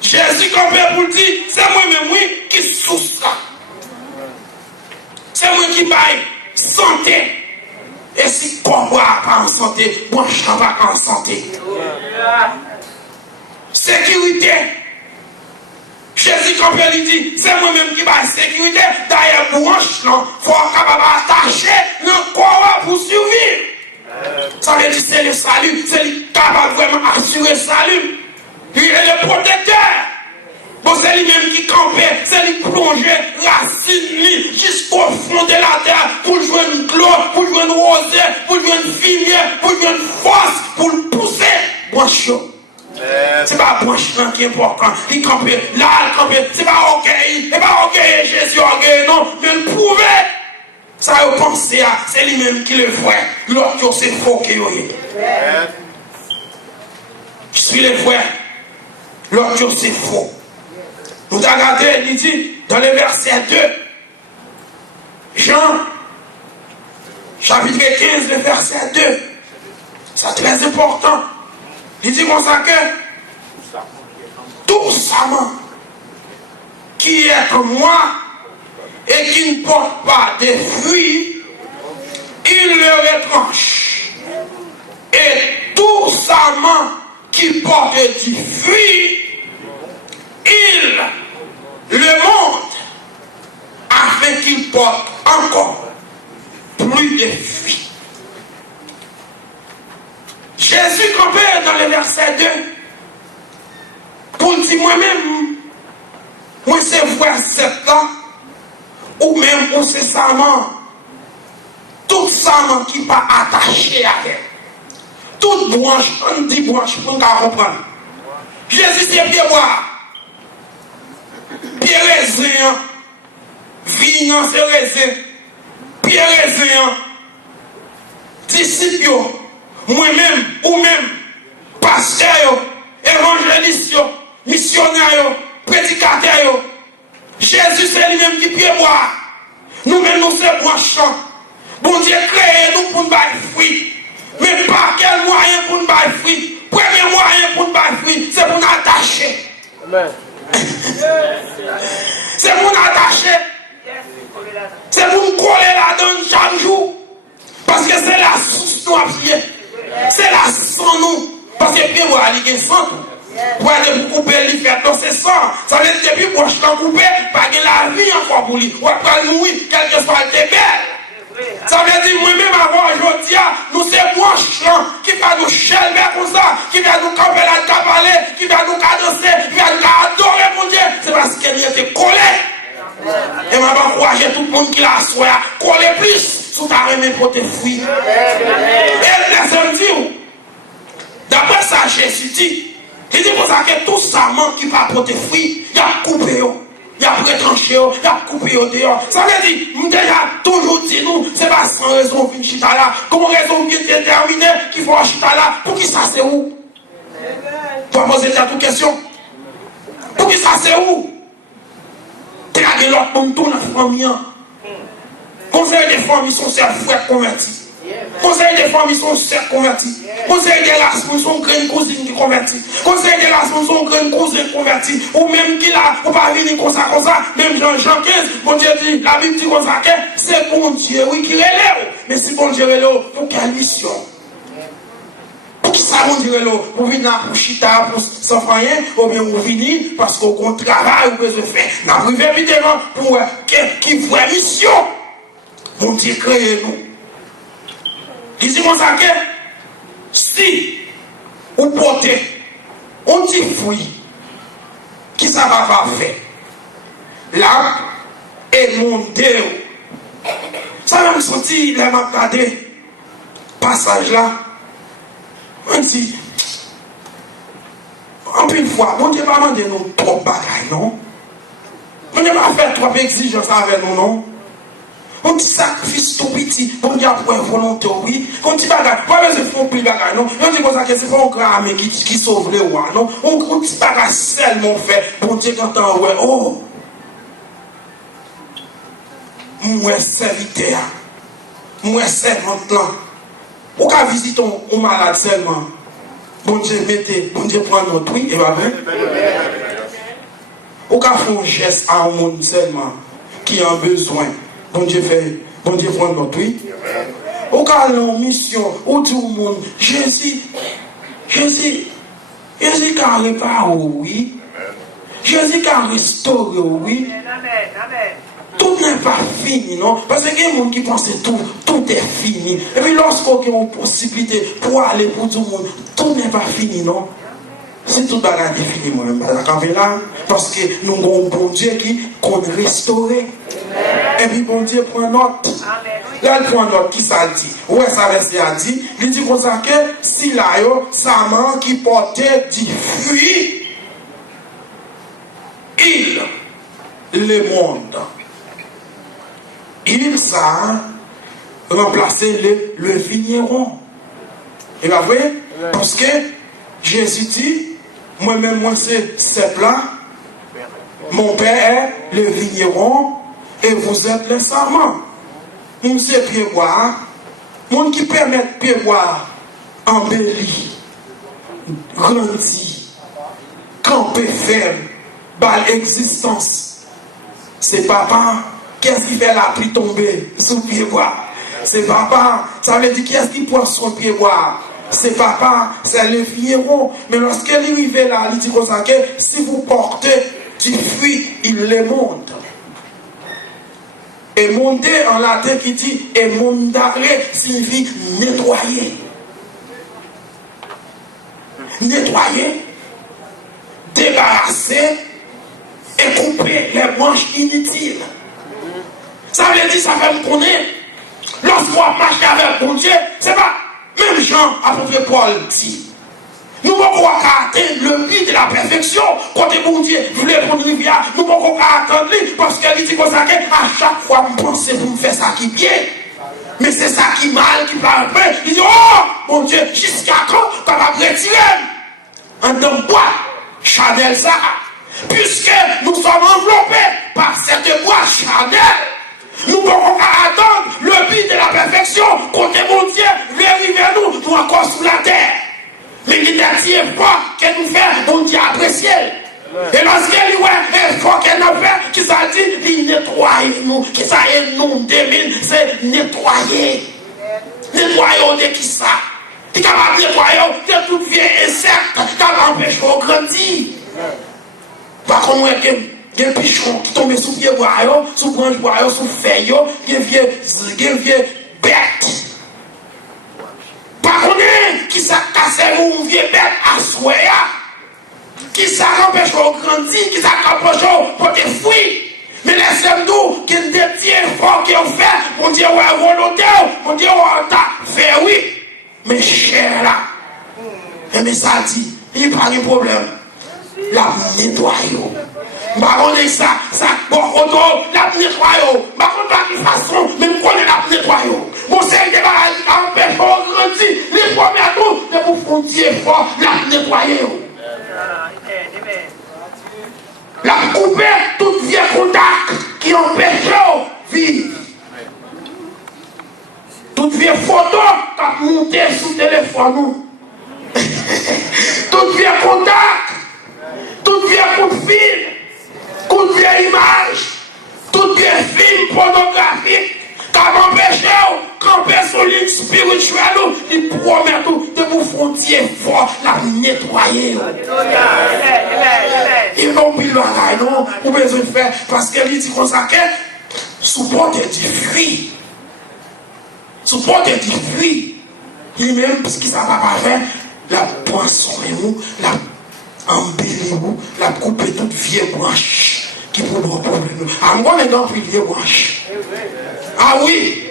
Jésus campé pour dire, c'est moi-même oui, qui souffle là. C'est moi qui baille santé. Et si corps pas en santé, moi je ne serai pas en santé. Sécurité. Jésus campé lui dit, c'est moi-même qui baille sécurité. D'ailleurs, branche, il faut capable attacher le corps pour survivre. Ça veut dire c'est le salut, c'est lui capable vraiment assurer le salut. Il est le protecteur. Bon, c'est lui-même qui campait, c'est lui plonger racine jusqu'au fond de la terre pour jouer une gloire, pour jouer une rosée, pour jouer une filière, pour jouer une force, pour le pousser. Branche. C'est pas branche qui est important. Il campait, là, il campait. C'est pas orgueil, c'est pas orgueil, Jésus orgueil, non, mais le prouver. Ça a pensé à, c'est lui-même qui le fait. L'autre, c'est faux qui est. Je suis le vrai. L'autre, c'est faux. Nous avons regardé, il dit, dans le verset 2, Jean, chapitre 15, le verset 2, c'est très important. Il dit comme ça que, tout savant qui est comme moi et qui ne porte pas de fruits, il le retranche. Et tout savant qui porte du fruit, il le monte afin qu'il porte encore plus de fruits. Jésus compare dans le verset 2 pour dire moi-même, moi c'est voir 7 ans, ou même pour ces serments, tout serment qui n'est pas attaché à elle, toute branche, on dit branche pour nous comprendre. Jésus c'est pied bois. Pierre raisin, vigne c'est raisin, pierre raisin, disciples, moi-même, ou même, pasteur, évangéliste, missionnaire, prédicateur, Jésus c'est lui-même qui pied bois. Nous-mêmes nous sommes branchants. Bon Dieu créé nous pour nous faire fruit. Mais par quel moyen pour nous faire fruit? Premier moyen pour nous faire fruit, c'est pour nous attacher. Amen. C'est pour nous attacher. C'est pour nous coller là-dedans chaque jour. Parce que c'est la source nous à pied. C'est la sang nous. Parce que bien, vous allez sang. Vous allez vous couper, les faire dans ses sang. Ça veut dire depuis que je t'en coupe, pas de la vie encore pour lui. Vous allez mourir, quel que soit le belle. Ça veut dire moi-même avant aujourd'hui, nous sommes branchants qui va nous chélever comme ça, qui va nous camper la tabalée, qui va nous danser, qui va nous adorer mon Dieu. C'est parce qu'il était collé. Et je vais encourager tout le monde qui l'a souhaité, coller plus sous ta remée pour tes fruits. Et laisse-moi dire, d'après ça, Jésus dit, il dit pour ça que tout serment qui va porter fruits, il a coupé. Il a retranché, il a coupé au dehors. Ça veut dire, nous déjà toujours dit nous, c'est pas sans raison qu'une chita là, comme raison bien déterminée qu'il faut un chita là, pour qui ça c'est où? Tu vas poser ta toute question. Pour qui ça c'est où? Tu as l'autre monde tout dans la famille. Conseil des familles sont ses frères convertis. Conseil des familles sont sœurs convertis. Conseil des races sont grandes cousines qui convertis. Conseil des races sont grandes cousines convertis. Ou même qui là, ou pas venir comme ça, même Jean 15, bon Dieu dit, la Bible dit comme ça, c'est bon Dieu, oui, qui relève. Mais si bon Dieu relève, pour quelle mission? Pour qui ça bon Dieu relève? Pour venir là, pour chita, pour sans rien, ou bien pour venir, parce qu'on travaille, ou besoin de faire. N'a privé évidemment, pour qui voit mission. Bon Dieu crée nous. Il dit comme ça que si vous portez un petit fruit, qui ça va faire? L'arbre est monté. Ça va me sentir, là, m'a regardé, passage là, on dit, en plus une fois, on ne dit pas demander nous trop de bagailles, non? On ne va pas faire trop d'exigences avec nous, non? On dit sacrifice tout petit, on dit après volonté, oui. On dit bagarre, pas besoin de faire plus bagarre, non. On dit comme ça que c'est pas un grand ami qui sauve le roi, non. On dit bagarre seulement fait, on dit quand on ouais, oh, moi serviteur, moi servante là. Ou qu'à visiter un malade seulement. Bon Dieu mettez, bon Dieu prend notre oui, et va bien. Ou qu'à faire un geste à un monde seulement qui a besoin. Bon Dieu fait, bon Dieu prend notre oui. Ou qu'à aller en mission, ou dit au monde, Jésus a réparé, oui. Jésus a restauré, oui. Tout n'est pas fini, non? Parce qu'il y a des gens qui pensent que tout est fini. Et puis lorsqu'on a une possibilité pour aller pour tout le monde, tout n'est pas fini, non? Si tout bagarre est fini, moi-même, là, parce que nous avons un bon Dieu qui compte restaurer. Et puis bon Dieu prend note. Là, il prend note, qui ça dit? Ouais, ça verset a dit. Il dit comme ça que si là, sa main qui portait du fruit, le monde. Il ça remplacé le vigneron. Et bien, vous voyez? Parce que Jésus dit, moi-même, moi, c'est plat. Mon père est le vigneron et vous êtes les serments. Nous c'est pied boire. Mon qui permet pied boire embellir, grandir, camper ferme, bal existence. C'est papa. Qu'est-ce qui fait la pluie tomber sous le pied bois? C'est papa. Ça veut dire qu'est-ce qui prend son pied bois? C'est papa, c'est le vigneron. Mais lorsqu'il arrive là, il dit comme ça que si vous portez du fruit, il le monte. Et monter en latin qui dit et mondare signifie nettoyer. Nettoyer, débarrasser et couper les branches inutiles. Ça veut dire, ça fait me connaître. Lorsqu'on marche avec mon Dieu, c'est pas même Jean, apôtre Paul dit. Nous ne pouvons pas atteindre le but de la perfection. Quand mon Dieu voulait prendre une rivière, nous ne pouvons pas attendre parce qu'elle dit comme ça, à chaque fois, je pense pour me faire ça qui est bien. Mais c'est ça qui est mal, qui parle peu. Il dit, oh, mon Dieu, jusqu'à quand, capable de retirer. En tant quoi, Chanel ça. Puisque nous sommes enveloppés par cette boîte Chanel. Nous ne pouvons pas attendre le but de la perfection. Quand mon Dieu veut arriver à nous, nous encore sous la terre. Mais l'identité est pas qu'elle nous fait, mon Dieu apprécier. Et lorsqu'elle dit, ouais, il faut qu'elle nous fait, qui ça dit, il nettoie nous, qui ça inonde, c'est nettoyer. Nettoyer de qui ça? Qui est capable de nettoyer de tout vieux insecte, qui va empêcher de grandir. Par contre, il y a un pichon qui tombe sous pied bois, sous branche bois, sous feuille, il y a un vieux bête. Par contre, qui s'est cassé une vieille bête à souhait, qui s'est empêché de grandir, qui s'est empêché pour te fuir. Mais laissez-nous qu'il y ait des petits efforts qui ont fait, mon Dieu, ouais, volontaire, mon Dieu, ouais, t'as fait, oui. Mais cher là, mais ça dit, il n'y a pas de problème. La nettoyer. Par contre, ça, bon, la nettoyer. Par contre, pas de façon, même qu'on est la nettoyer. Mon Seigneur va empêcher de grandir. Les premiers tours, de vous frontier fort, la nettoyer. La couper tout vieux contact qui empêche de vivre. Toute vieille photo qui a monté sous le téléphone. Toute vieille contact. Toute vieille coup de fil, toute vieille image, toute vieille film pornographique qui a empêché de camper sur l'île spirituelle, il promet de vous frontier fort, la nettoyer. Il n'a pas le non, vous besoin de faire, parce qu'elle dit comme ça que supporter du fruit. Supporter du fruit. Il même, parce qu'il ne va pas faire, la poisson et nous, la embellir-vous, la couper toute vieille branche qui peut nous problème. Ah, moi, maintenant, plus vieille branche. Ah oui,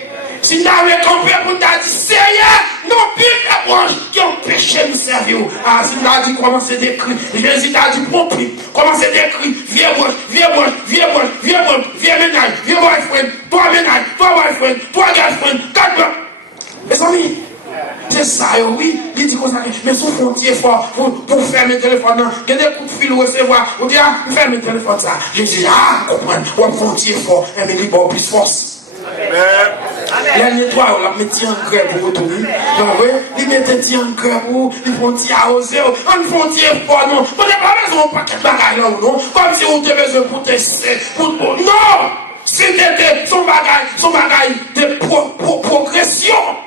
si tu avais compris pour t'as dit, Seigneur, non plus les branches qui ont péché de nous servir. Ah, si tu as dit, commencez d'écrire. Jésus t'a dit, bon prix, commencez d'écrire, vieille branche, vieille branche, vieille branche, vieille branche, vieille ménage, vieille boyfriend, toi ménage, toi boyfriend, toi girlfriend, quatre branches. Mes amis, c'est ça, oui. Il dit comme ça, mais sous frontier fort, pour faire mes téléphones, il y a des coups de fil ou recevoir, on dit, ah, faire mes téléphones, ça. Je dis, ah, comprends, on frontier fort, et mais il bon plus force. Les nettoie, on la met en grès pour retourner. Ils mettent en grès pour, ils font arroser, on font fort, non. On n'a pas besoin de paquet de bagages là ou non. Comme si on avait besoin pour tester. Non! C'était son bagage de progression.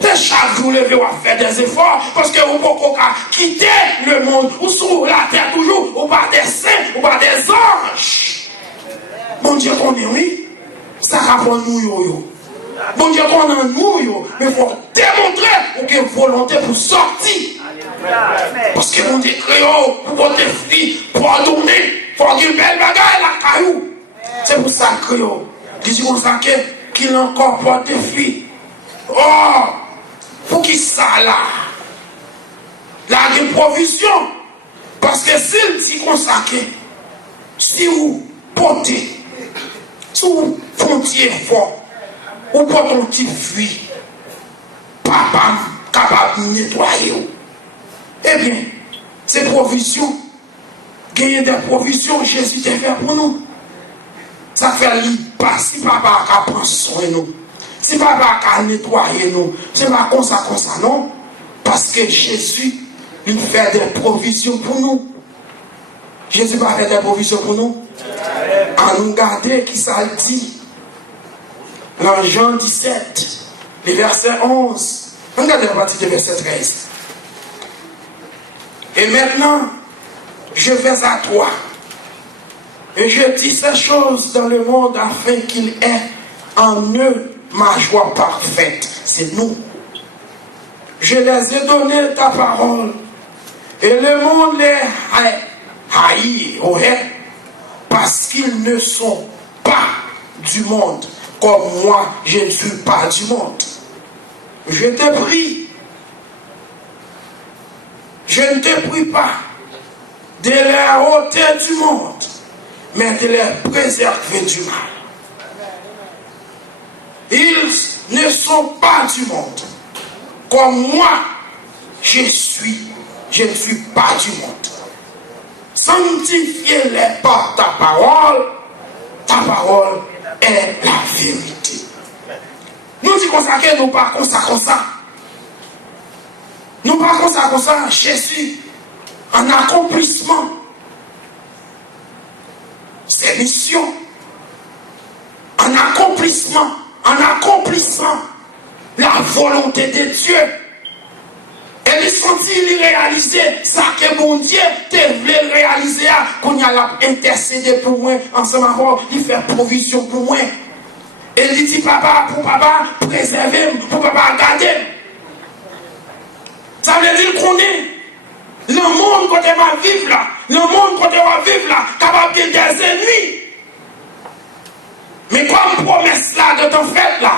Et chaque jour, lever ou faire des efforts parce que vous pouvez quitter le monde ou sur la terre toujours, ou pas des saints, ou pas des anges. Bon Dieu, qu'on est, oui, ça rapporte nous, yo. Bon Dieu, qu'on a nous, yo, mais il faut démontrer ou qu'il y a une volonté pour sortir. Parce que mon Dieu, créole, pour votre fille, pour donner, il faut qu'il y ait une belle bagaille la caillou. C'est pour ça que créole, qui dit comme ça qu'il a encore porté fille. Oh! Pour qui ça là? Là, il y a une provision. Parce que s'il dit comme ça, si vous portez, si vous frontiez fort, ou portez un petit fruit, papa capable de nettoyer. Eh bien, ces provisions, gagner des provisions, Jésus t'a fait pour nous. Ça fait pas si papa a pris soin de nous. Si papa a nettoyé nous, c'est pas comme ça, non. Parce que Jésus, il fait des provisions pour nous. Jésus va faire des provisions pour nous. À nous garder qui ça dit. Dans Jean 17, le verset 11. Regardez la partie du verset 13. Et maintenant, je vais à toi. Et je dis ces choses dans le monde afin qu'il ait en eux ma joie parfaite. C'est nous. Je les ai donné ta parole. Et le monde les haït, parce qu'ils ne sont pas du monde. Comme moi, je ne suis pas du monde. Je te prie. Je ne te prie pas de les ôter du monde, mais de les préserver du mal. Ils ne sont pas du monde. Comme moi, je ne suis pas du monde. Sanctifiez-les par ta parole est la vérité. Nous disons comme ça que nous pas comme ça. Nous pas comme ça. Jésus, en accomplissement, ses missions, en accomplissant la volonté de Dieu. Et il sentit, il réalisait ça que mon Dieu te voulait réaliser, qu'on y a intercédé pour moi, ensemble avec il fait provision pour moi. Et il dit, papa, préserver, pour papa, garder. Ça veut dire qu'on est le monde qu'on va vivre là, capable de des ennemis. Mais comme promesse là de ton fait là,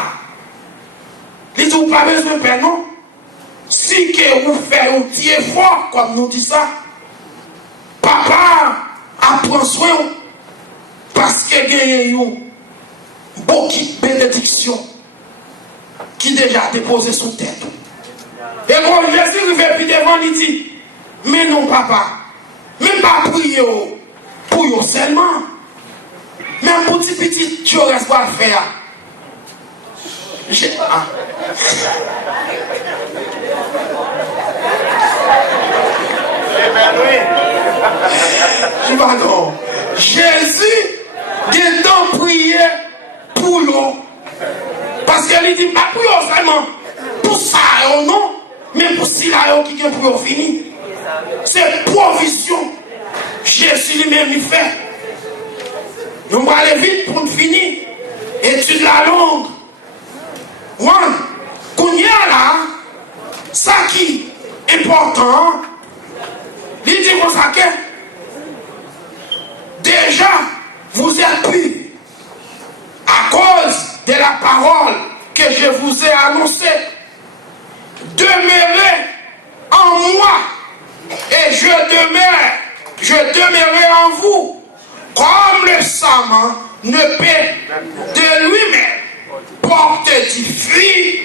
il dit, vous n'avez pas besoin de paix, non? Si que vous faites un petit effort, comme nous dit ça, papa apprend soin, parce que il y a beaucoup de bénédictions qui déjà déposées sous tête. Et quand Jésus arrive puis devant, il dit, mais non papa, même pas prier pour vous seulement, même pour petit, tu restes pas à faire. Pardon. Jésus a prié pour nous. Parce qu'il dit, pas pour nous seulement, pour ça, non, mais pour si là, qui est pour fini. C'est provision. Jésus lui-même il fait. Nous allons aller vite pour nous finir. Étude la langue. One, qu'on y a là, ça qui est important, il dit comme ça que déjà vous êtes purs à cause de la parole que je vous ai annoncée. Demeurez en moi et je demeurerai en vous, comme le saman ne peut de lui-même porter du fruit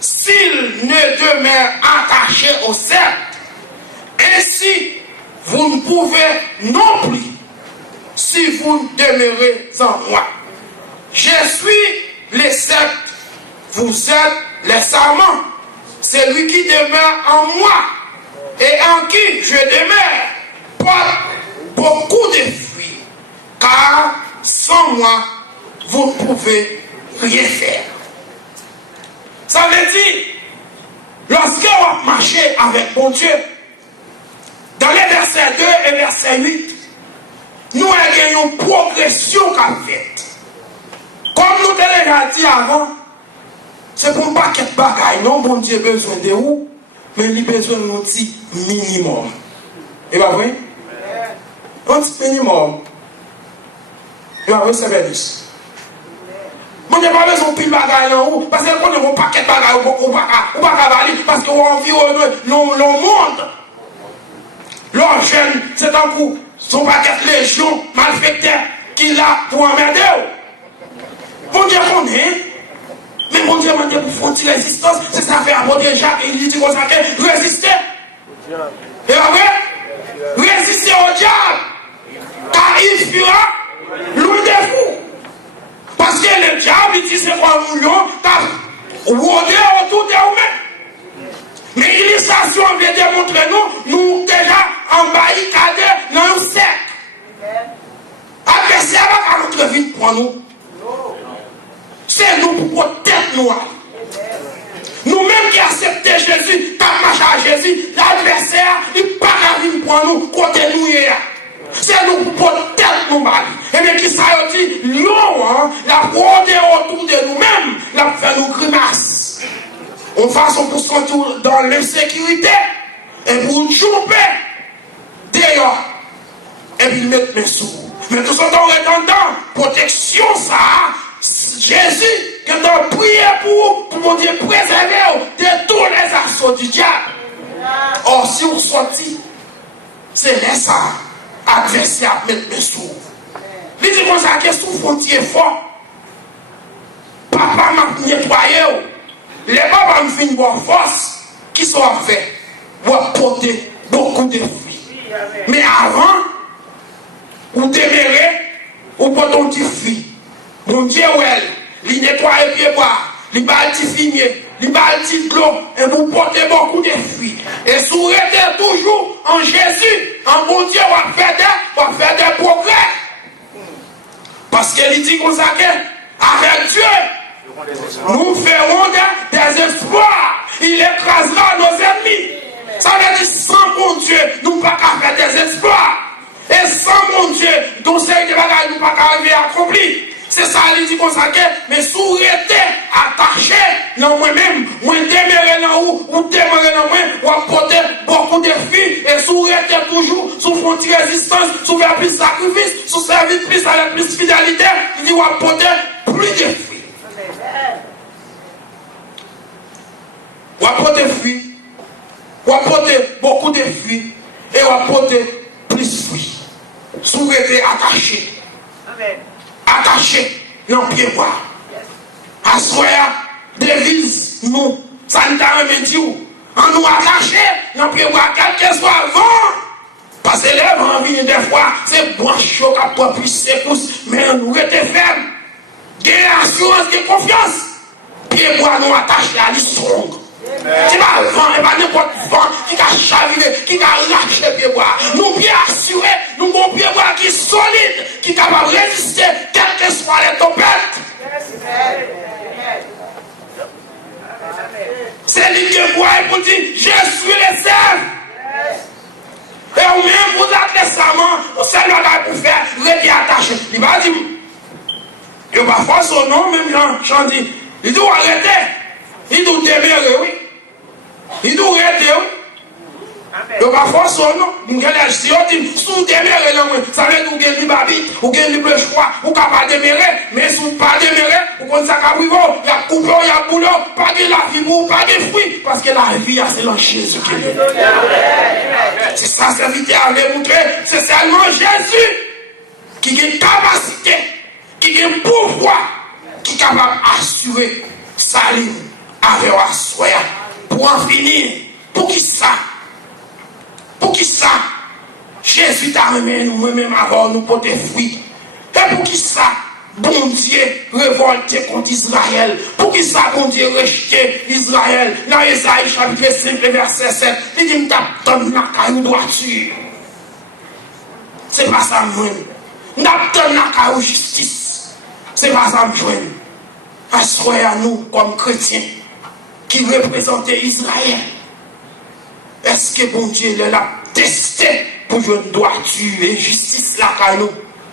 s'il ne demeure attaché au cercle. Ainsi, vous ne pouvez non plus si vous demeurez en moi. Je suis les sept, vous êtes les sarments. C'est lui qui demeure en moi et en qui je demeure porte beaucoup de fruits, car sans moi, vous ne pouvez rien faire. Ça veut dire, lorsqu'on va marcher avec bon Dieu, dans les versets 2 et verset 8, nous avons une progression qu'a faite. Comme nous l'avons déjà dit avant, c'est pour pas qu'il y ait de bagaille. Non, bon Dieu a besoin de vous, mais il a besoin d'un petit minimum. Et pas vrai? Un petit minimum. Et pas vrai, c'est bien dit. Bon Dieu n'a pas besoin de pile bagaille en haut, parce que quand on a un paquet de bagaille, on ne va pas valer, parce qu'on va environner le monde. L'homme jeune, c'est un coup, son paquet de légion malfecteur qu'il a pour emmerder. Bon Dieu connaît, mais bon Dieu m'a dit pour faire une résistance, c'est ça fait apporter Jacques et il dit qu'on s'appelle résister. Et après, résister au diable, car il fuira loin de vous. Parce que le diable, il dit c'est quoi un lion, t'as rôdé autour de vous-même. Mais l'illustration vient démontrer nous déjà embarricadés dans un cercle. Adversaire va pas notre vie pour nous. C'est nous pour protéger nous. Nous-mêmes qui acceptons Jésus, qui marchons à Jésus, l'adversaire, il n'est pas venir pour nous, côté nous. C'est nous pour protéger nous. Et bien qui ça dit, lion, la rôdé autour de nous-mêmes, la fait nous grimaces. On façon pour se retrouver dans l'insécurité et pour choper d'ailleurs et puis mettre mes sous. Mais tout ça en attendant, protection ça, Jésus, qui a prié pour mon Dieu préserver de tous les assauts du diable. Or, si vous sortez, c'est là ça, adversaire mettre mes sous. Il dit comme ça, qu'est-ce que vous frontiez fort? Papa m'a nettoyé. Les papas me font une bonne force qui sont faits pour porter beaucoup de fruits. Mais avant, vous demeurez, vous portez un petit fruit. Mon Dieu, il nettoie les pieds bois, il bat le fumier, il bat le de l'eau, et vous portez beaucoup de fruits. Et si vous êtes toujours en Jésus, en mon Dieu, vous faire des progrès. Parce qu'il dit comme ça que, avec Dieu, nous ferons des espoirs. Il écrasera nos ennemis. Ça veut dire sans mon Dieu, nous ne pouvons pas faire des espoirs. Et sans mon Dieu, nous ne pouvons pas arriver à accomplir. C'est ça, il dit comme ça que, mais si vous êtes attaché dans moi-même, moi demeurer dans vous, ou demeurer dans moi, vous apportez beaucoup de fruits. Et si vous êtes toujours sous frontière résistance, sous faire plus de sacrifice, sous servir plus à la plus fidélité, il dit vous apportez plus de fruits. Vous apportez fruits, vous apportez beaucoup de fruits, et vous apportez plus de fruits. Si vous êtes attaché. Attaché dans le pied bois. Assoya, devise nous, sanitaire médiou, en nous attaché dans le pied bois, quel que soit le vent. Parce que les vents viennent des fois, c'est bon chaud, capot, puis secousse, mais nous étions fermes. Gagnez assurance, gagnez confiance. Pied bois nous attaché à l'histoire. C'est pas le vent, et pas n'importe vent qui a chaviré, qui a lâché pied bois. Nous bien assurés, nous avons pied bois qui est solide, qui est capable de résister, quelles que soient les tempêtes. C'est lui qui voit pour dire, je suis le serf. Et ou même vous êtes les serments, vous savez ce pour faire, vous êtes attaché. Il va dire, il va faire son nom, même j'en dis, il doit arrêter. Il doit demeurer, oui. Il doit arrêter, oui. Il va faire son nom. Il va dire, si on dit, sous demeurer, ça veut dire que vous avez babite, vous avez le choix, vous n'avez pas demeurer, mais si vous n'avez pas demeurer, vous connaissez ça, il y a coupé, il y a boulot, pas de la vie, pas de fruits, parce que la vie, c'est dans Jésus qui est. C'est ça, c'est vite à démontrer, c'est seulement Jésus qui a une capacité, qui a un pouvoir, qui est capable d'assurer salut avec la soya. Pour en finir, pour qui ça? Pour qui ça? Jésus t'a remis nous-mêmes avant nous pour des fruits. Et pour qui ça? bon Dieu révolté contre Israël. Pour qui ça, bon Dieu rejeté Israël? Dans Isaïe chapitre 5, verset 7, il dit, m'attends la caillou droiture. C'est pas ça, moi. M'attends la caillou justice. C'est pas ça, moi. Assoyez à nous, comme chrétiens, qui représentons Israël. Est-ce que bon Dieu l'a testé pour jouer une droiture et justice la caillou?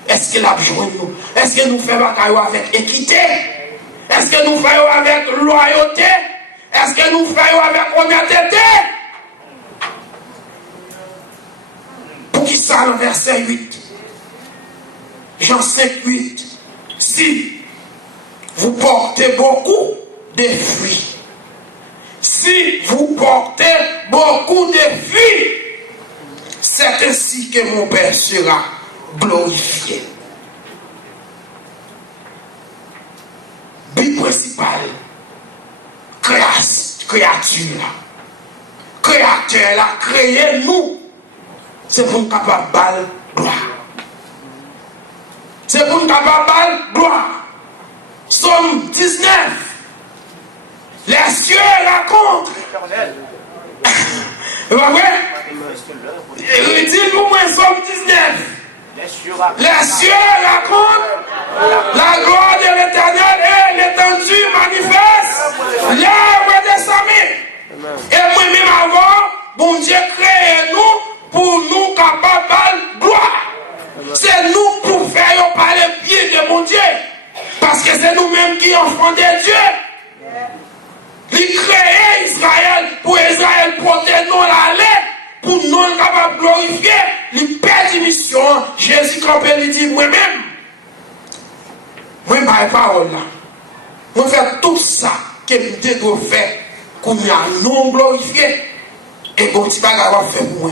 Est-ce qu'il a besoin de nous? Est-ce que nous faisons avec équité? Est-ce que nous faisons avec loyauté? Est-ce que nous faisons avec honnêteté? Pour qui ça, le verset 8? Jean 5, 8. Si vous portez beaucoup de fruits, si vous portez beaucoup de fruits, c'est ainsi que mon Père sera glorifié. But principal, créature, créateur a créé nous, c'est pour nous capables de gloire. C'est pour nous capables de gloire. Somme 19, les cieux racontent. Vous voyez? Dites-nous moi, Somme 19. Les cieux racontent la gloire de l'Éternel et l'étendue manifeste l'œuvre de sa main. Et moi-même avant, bon Dieu crée nous pour nous capables de gloire. C'est nous pour faire par les pieds de mon Dieu. Parce que c'est nous-mêmes qui enfants de Dieu. Il crée Israël pour Israël porter nous la lettre. Pour nous capables de glorifier, il perd mission. Jésus campé, il dit moi-même. Moi, ma parole là. Moi, faire tout ça que je dois faire pour nous glorifier. Et bon, tu vas faire pour moi.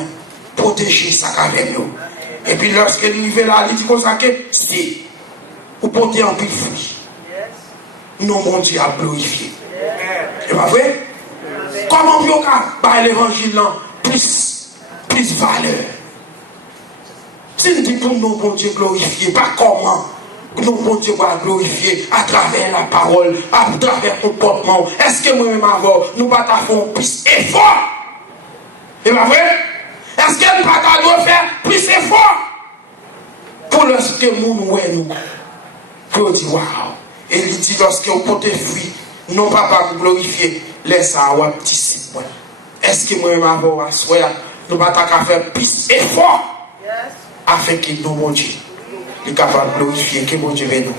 Protéger ça avec nous. Et puis lorsque il arrive là, il dit comme ça que c'est pour porter un peu de fruit. Nous, mon Dieu, a glorifié. C'est pas vrai? Comment on peut faire l'évangile là plus valeur? Si nous disons pour nous, bon Dieu, glorifier, pas comment nous, bon Dieu, va glorifier à travers la parole, à travers le comportement. Est-ce que moi-même avant, nous ne faisons plus effort? C'est pas vrai? Est-ce que nous ne doit faire plus effort pour lorsque nous pour dire waouh? Et il dit lorsque vous portez fruit, non pas pour glorifier, laisse à un petit site. Est-ce que moi-même avant, nous ne pouvons pas faire plus effort afin que nous, mon Dieu, est capable de glorifier, que mon Dieu veut nous.